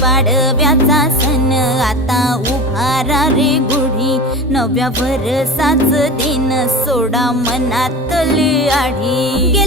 पाडव्याचा सण. आता उभारा रे गुढी. नव्या वरसाच दिन. सोडा मनातली आढी.